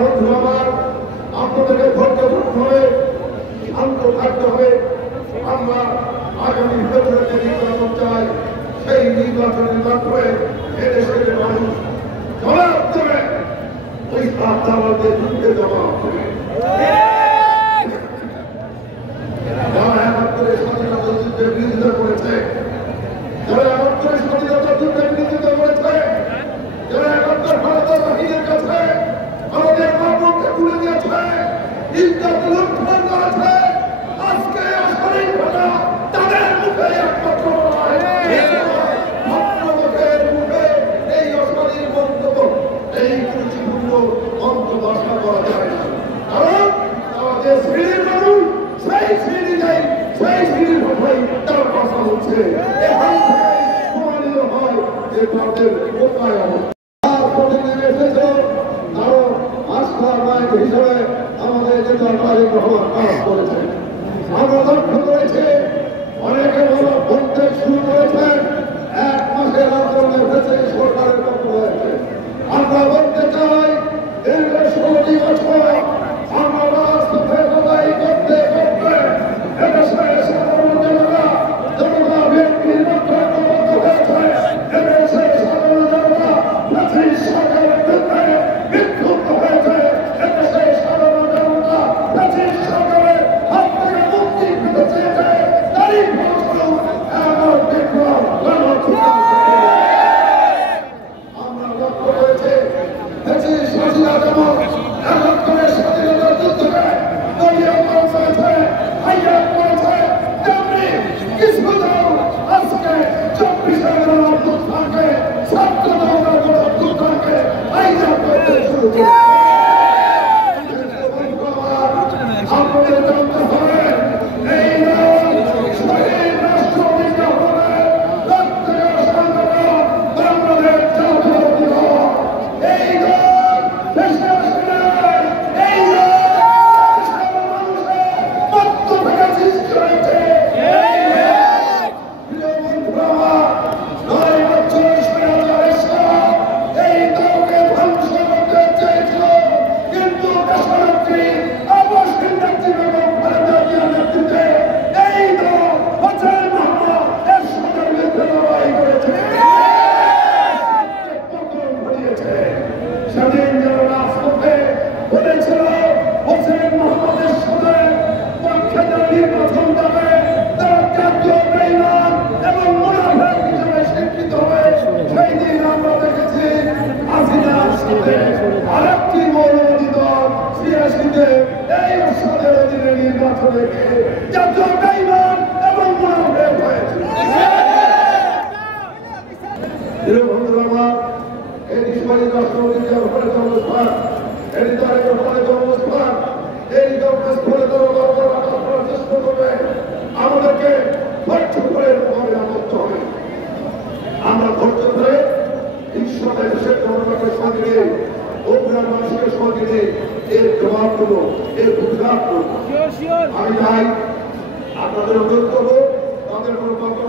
বন্ধু আমার, আপনাদেরকে ধৈর্য ধরতে হবে, শান্ত থাকতে হবে। আমরা আগামী ফেব্রুয়ারিতে নির্বাচন চাই, সেই নির্বাচনের মাধ্যমে এদেশের মানুষ জবাব দেবে, ওই আত্মাবাদের যুদ্ধে জবাব দেবে। যারা একাত্তরে স্বাধীনতা যুদ্ধের বিরোধিতা করেছে, যারা একাত্তরে স্বাধীনতা যুদ্ধের বিরোধিতা করেছে, যারা একাত্তর ভারতের বাহিনীর কাছে আমাদের মামলাকে তুলে দিয়েছে, ইজ্জত লুণ্ঠন করেছে, আজকে অশালীন ভাষা তাদের মুখে একমাত্র নয়, মুখের মুখে এই অশালীন মন্তব্য, এই কুরুচিপূর্ণ মন্তব্য আশা করা যায় না। কারণ আমাদের শ্রেণীর মানুষ সেই শ্রেণী নেই, সেই শ্রেণীর ভাষাই তার কথা হচ্ছে। এখান থেকে প্রমাণিত হয় যে তাদের কোথায় অবস্থা হিসেবে আমাদের যে দরবারে গ্রহণ কাজ করেছে। আমরা লক্ষ্য করেছি অনেকে বড় বলতে শুরু করেছেন, 1 মাসের আন্দোলনের ভেতরে সরকারের পক্ষ হয়েছে। আমরা বলতে চাই দীর্ঘ 16টি বছর আমরা রাজপথে লড়াই করতে করতে এদেশে সাধারণ জনতা বিএনপির লক্ষ্যে প্রবদ্ধ হয়েছে। এদেশে সাধারণ জনতা জাতীয় সরকারের বিরুদ্ধে বিক্ষুব্ধ হয়েছে। আমাদেরকে ধৈর্য ধরে করতে হবে। আমরা ধৈর্য ধরে ঈশ্বরের দেশের জনগণকে সঙ্গে অগ্রাণ মানুষের সঙ্গে এর জবাব দেবো, এর প্রতিবাদ করবো। আমি চাই আপনাদের অনুরোধ করবো, তাদের কোনো বক্তব্য